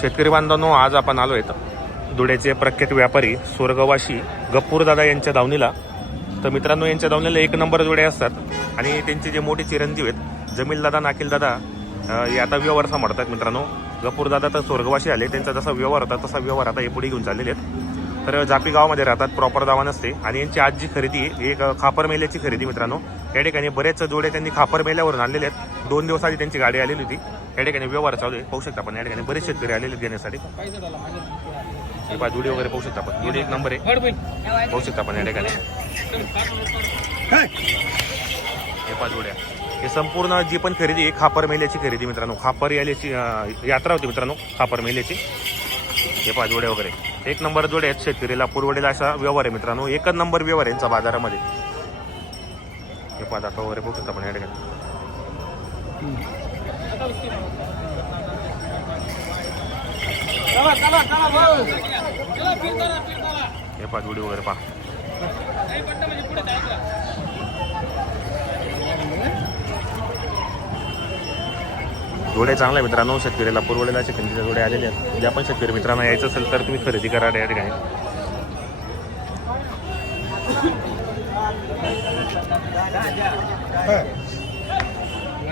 शेतकरी बांधवांनो आज आपण आलो आहेत धुळ्याचे प्रख्यात व्यापारी स्वर्गवासी गप्पूरदादा यांच्या दावणीला. तर मित्रांनो यांच्या दावणीला एक नंबर जोडे असतात आणि त्यांचे जे मोठे चिरंजीव आहेत जमीलदादा नाकीलदादा हे आता व्यवहार सांभाळतात मित्रांनो. गपूरदादा तर स्वर्गवासी आले त्यांचा जसा व्यवहार होता तसा व्यवहार आता हे पुढे घेऊन चाललेले आहेत. तर जापी गावामध्ये राहतात प्रॉपर दावा नसते. आणि यांची आज जी खरेदी एक खापर मेल्याची खरेदी मित्रांनो. या ठिकाणी बरेच जोडे त्यांनी खापर मेल्यावरून आणलेले आहेत. दोन दिवस आधी त्यांची गाडी आलेली होती. या ठिकाणी व्यवहार चालू आहे. पाहू शकता आपण या ठिकाणी बरेच शेतकरी आलेले हे पहा जुडी वगैरे पाहू शकता आपण. जुडी एक नंबर आहे. पाहू शकता आपण या ठिकाणी. हे पहा जुड्या. हे संपूर्ण जी पण खरेदी आहे खापर मेल्याची खरेदी मित्रांनो. खापर याल्याची यात्रा होती मित्रांनो खापर मेल्याची. हे पहा जोड्या वगैरे. एक नंबर जोडे आहेत शेतकरीला पुरवडेला असा व्यवहार आहे मित्रांनो. एकच नंबर व्यवहार आहे यांचा बाजारामध्ये. हे पहा दाखवा वगैरे पाहू शकता आपण या ठिकाणी. हे पाच उडी वगैरे पहा. जोड्या चांगल्या मित्रांनो. शेतकरीला पुरवलेल्या अशा खरेदीच्या जोड्या आलेल्या आहेत. ज्या पण शेतकरी मित्रांना यायचं असेल तर तुम्ही खरेदी करा या ठिकाणी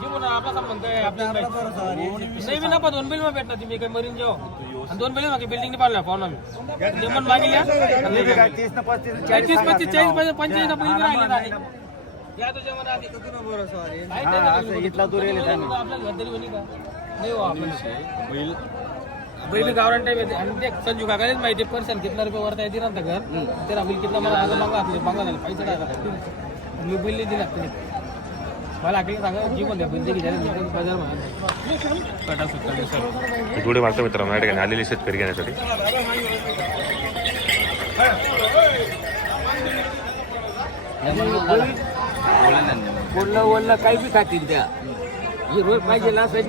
जीवन आपला संबंध आहे आपल्या नाही मी नफा दोन बिल भेटणार तुम्ही काही मरीन जाऊ आणि दोन बिल मागे बिल्डिंग पाहिलं चाळीस पस्तीस ते चाळीस भाव. पंचेचाळीस पहिली राहिले. राहिले. या तुझ्या मनात आधी. काय ते हा, असं इथला दूर. आपल्या घरी होणी का? नाही हो बैल गावरान टाईप येते. आणि ते संजू काकानेच माहिती पर्सन कितना रुपये वरता येते ना घर. तेरा बिल कितना मला आता मागा आपले मागा झाले पैसे टाका मी बिल नाही दिला. मला आपल्याला सांगा जी पण द्या बिल दिली झाली मी पण बाजार म्हणा कटा सुट्टा सर हे जोडे मागता मित्रांनो या ठिकाणी आलेले शेतकरी घेण्यासाठी. बोललं बोललं काही बी खातील त्या. हिरवळ पाहिजे ना असं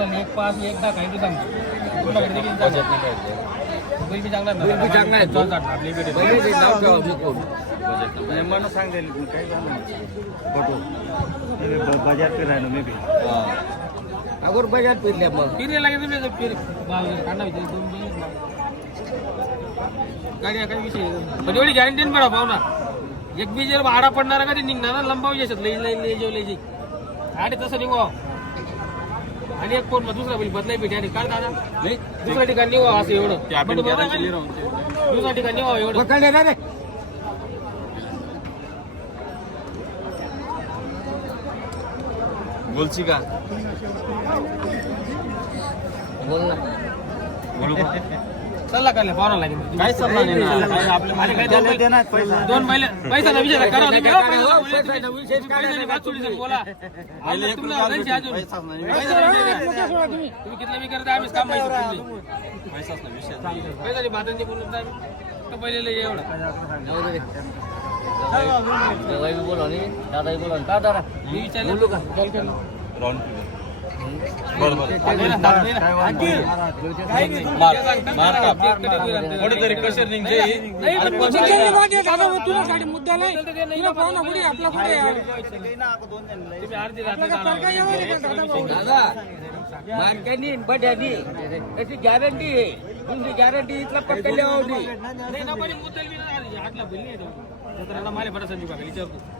नाही एक पाच एक दहा काही बी सांग तुझ्याकडे किती सांग? बैल बी चांगला बैल बी चांगला आहे तो. आपली इकडे. पहिले ते नाव ठेवा मुकून. नेमानं सांगेल काही. फोटो बाजार पे राहिलो मी बी अगोदर बजात फिरल्या मग फिरायला लागेल तुम्ही विचार दोन बैल ना. गाडी काय विषय आहे? पण एवढी गॅरंटी नाही पडा पाहुणा एक बी जर भाडा पडणार का ते निघणार ना लंबाव याच्यात लई लई लई जेव लई गाडी तसं निघू आणि एक फोन दुसरा बैल बदलाय भेटे आणि काय दादा. दुसऱ्या ठिकाणी निघू असं एवढं. का? दुसऱ्या ठिकाणी निघू एवढं. पकडले ना रे बोलची का? बोल ना. सल्ला करायला पाहुणा लागेल. काय सल्ला नाही ना. काय आपलं अरे काय दोन बैल- देणार पैसा दोन बैल पैसा ना विचार करा तुम्ही. हो, पैसा हो, बोलले पैसा विशेष काय पैसा नाही. नाही, चुकीचं बोला. आम्ही तुम्हाला नाही अजून. पैसा नाही, तुम्ही तुम्ही कितला बी करता आम्हीच काम माहिती तुम्ही. पैसा नाही, भातांनी बोलत नाही आम्ही. तर पहिले लय एवढं. नाही. दादाही बोलवा. का दादा. मी विचारलं. बोलू का कोणीतरी कशर नाही, बड्यानी त्याची गॅरंटी आहे तुमची गॅरंटी इथला पकडल्या होती नाही, ना, बैल मारे पडा संजू काका, विचारतो.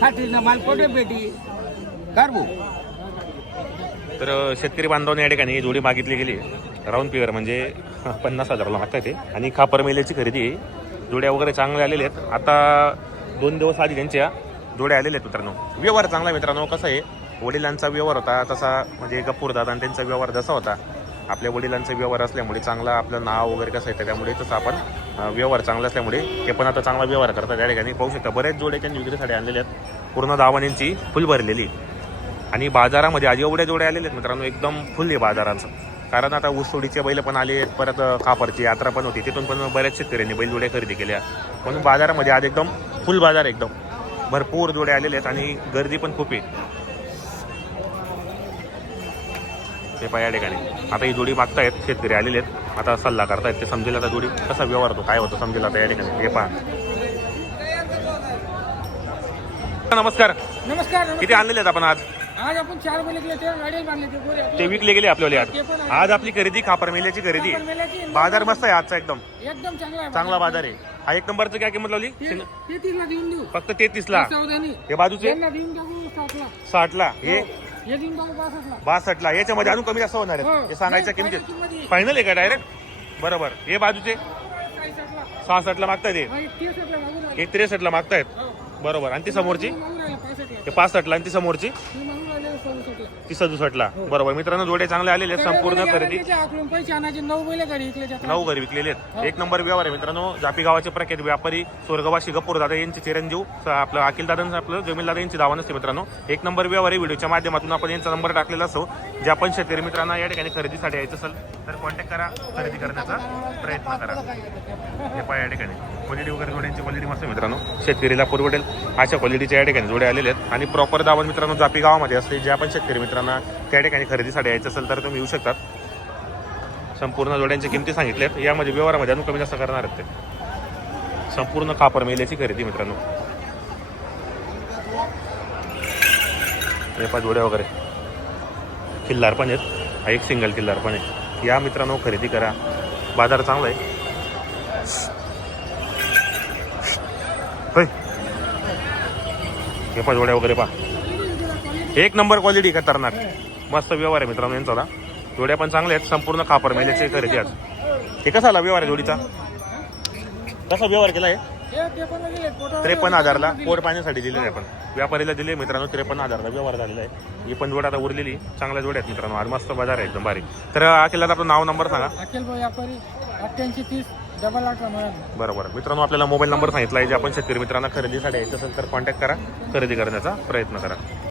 खाटीनं माल कोठे भेटी तर शेतकरी बांधवांनी या ठिकाणी ही जोडी मागितली गेली. राऊंड पिवर म्हणजे पन्नास हजाराला मागतात ते. आणि खापर मेल्याची खरेदी. आहे जोड्या वगैरे चांगल्या आलेल्या आहेत. आता दोन दिवस आधी त्यांच्या जोड्या आलेल्या आहेत मित्रांनो. व्यवहार चांगला आहे मित्रांनो. कसं आहे? वडिलांचा व्यवहार होता. तसा म्हणजे गप्पूर दादा आणि त्यांचा व्यवहार जसा होता. आपल्या वडिलांचा व्यवहार असल्यामुळे चांगला आपलं नाव वगैरे कसं आहे त्यामुळे तसं आपण व्यवहार चांगला असल्यामुळे ते पण आता चांगला व्यवहार करतात. त्या ठिकाणी पाहू शकता बरेच जोड्या त्यांनी विक्रीसाठी आणलेल्या आहेत. पूर्ण दावाण्यांची फुल भरलेली. आणि बाजारामध्ये आज एवढ्या जोड्या आलेल्या आहेत मित्रांनो एकदम फुल आहे बाजाराचं. कारण आता ऊसतोडीचे बैल पण आले परत कापरची यात्रा पण होती तिथून पण बऱ्याच शेतकऱ्यांनी बैलजोड्या खरेदी केल्या. म्हणून बाजारामध्ये आज एकदम फुल बाजार एकदम. भरपूर जोड्या आलेले आहेत आणि गर्दी पण खूप आहे. ते पाय या ठिकाणी. आता ही जोडी मागतायत शेतकरी आलेले आहेत. आता सल्ला करतायत ते समजेल आता जोडी कसा व्यवहार होतो काय होतो समजेल आता या ठिकाणी. हे पहा. नमस्कार. नमस्कार किती आणलेले आहेत आपण आज? आज आपण चार बैल घेतले ते गाडी बांधले ते गोरे ते विकले गेले आपल्याला आज. आज आपली खरेदी खापर मेल्याची खरेदी. आहे. बाजार मस्त आहे आजचा एकदम. एकदम चांगला आहे. चांगला बाजार आहे. हा एक नंबरचं काय किंमत लावली? ते- ते तीनला देऊन देऊ. फक्त तेहतीस ला चौदानी हे बाजूचे? यांना देऊन टाकू साठला. साठ ला हे. पासष्टला बासष्ट ला याच्यामध्ये अजून कमी जास्त होणार हो. आहेत हे सांगायच्या नाही, final किंमत फायनल आहे का डायरेक्ट बरोबर. हे बाजूचे? साठला सहासष्ट ला मागतायत हे. हा, एक तीसष्टला मागून राहिले. हे त्रेसष्ट ला मागतायत. हो. बरोबर. आणि ती समोरची? मागून राहिले पासष्टला. हे ला आणि ती समोरची? मी मागून सदुसष्टला ती सदुसष्ट ला बरोबर. मित्रांनो जोडे चांगले आलेले आहेत संपूर्ण खरेदी. आकडून पैसे आणायचे नऊ बैल घरी इकले जातात. नऊ घरी विकलेले आहेत. एक नंबर व्यवहार आहे मित्रांनो. जापी गावाचे प्रख्यात व्यापारी स्वर्गवासी गप्पूर दादा यांचे चिरंजीव आपलं अखिल दादांचं आपलं जमील दादा यांची दावा नसते मित्रांनो. एक नंबर व्यवहार आहे व्हिडिओच्या माध्यमातून आपण यांचा नंबर टाकलेला असो जे आपण शेतकरी मित्रांना या ठिकाणी खरेदीसाठी यायचं असेल तर कॉन्टॅक्ट करा खरेदी करण्याचा प्रयत्न करा. हे या ठिकाणी. क्वालिटी वगैरे जोड्यांची क्वालिटी मस्त मित्रांनो. शेतकरीला पुरवडेल. अशा क्वालिटीच्या या ठिकाणी जोडे आलेले आहेत. आणि प्रॉपर दावण मित्रांनो जापी गावामध्ये असते ज्या आपण शेतकरी मित्रांना त्या ठिकाणी खरेदीसाठी यायचं असेल तर तुम्ही येऊ शकतात. संपूर्ण जोड्यांच्या किमती सांगितल्यात यामध्ये व्यवहारामध्ये अजून कमी जास्त करणार आहेत ते. संपूर्ण कापर मेल्याची खरेदी मित्रांनो. रेपा जोड्या वगैरे. किल्लार पण आहेत. हा एक सिंगल किल्लार पण आहे. या मित्रांनो खरेदी करा. बाजार चांगला आहे. हे पहा जोड्या वगैरे पहा. एक नंबर क्वालिटी खतरनाक. मस्त व्यवहार आहे मित्रांनो यांचा जोड्या पण चांगल्या आहेत संपूर्ण खापर मेल्याचे खरेदी आज. हे कसा आला व्यवहार आहे जोडीचा? कसा व्यवहार केला आहे त्रेपन्न हजारला पोट पाण्यासाठी दिलेलं आहे पण. व्यापारीला दिले मित्रांनो त्रेपन्न हजारला व्यवहार झालेला आहे. ही पण जोड आता उरलेली. चांगल्या जोड्या आहेत मित्रांनो. आज मस्त बाजार आहे एकदम भारी. तर अखिल आपलं नाव नंबर सांगा. अखिल अठ्ठ्याऐंशी तीस. डबल बरोबर. मित्रांनो आपल्याला मोबाईल नंबर सांगितला आहे. जे आपण शेतकरी मित्रांना खरेदीसाठी यायचं असेल तर कॉन्टॅक्ट करा. खरेदी करण्याचा प्रयत्न करा.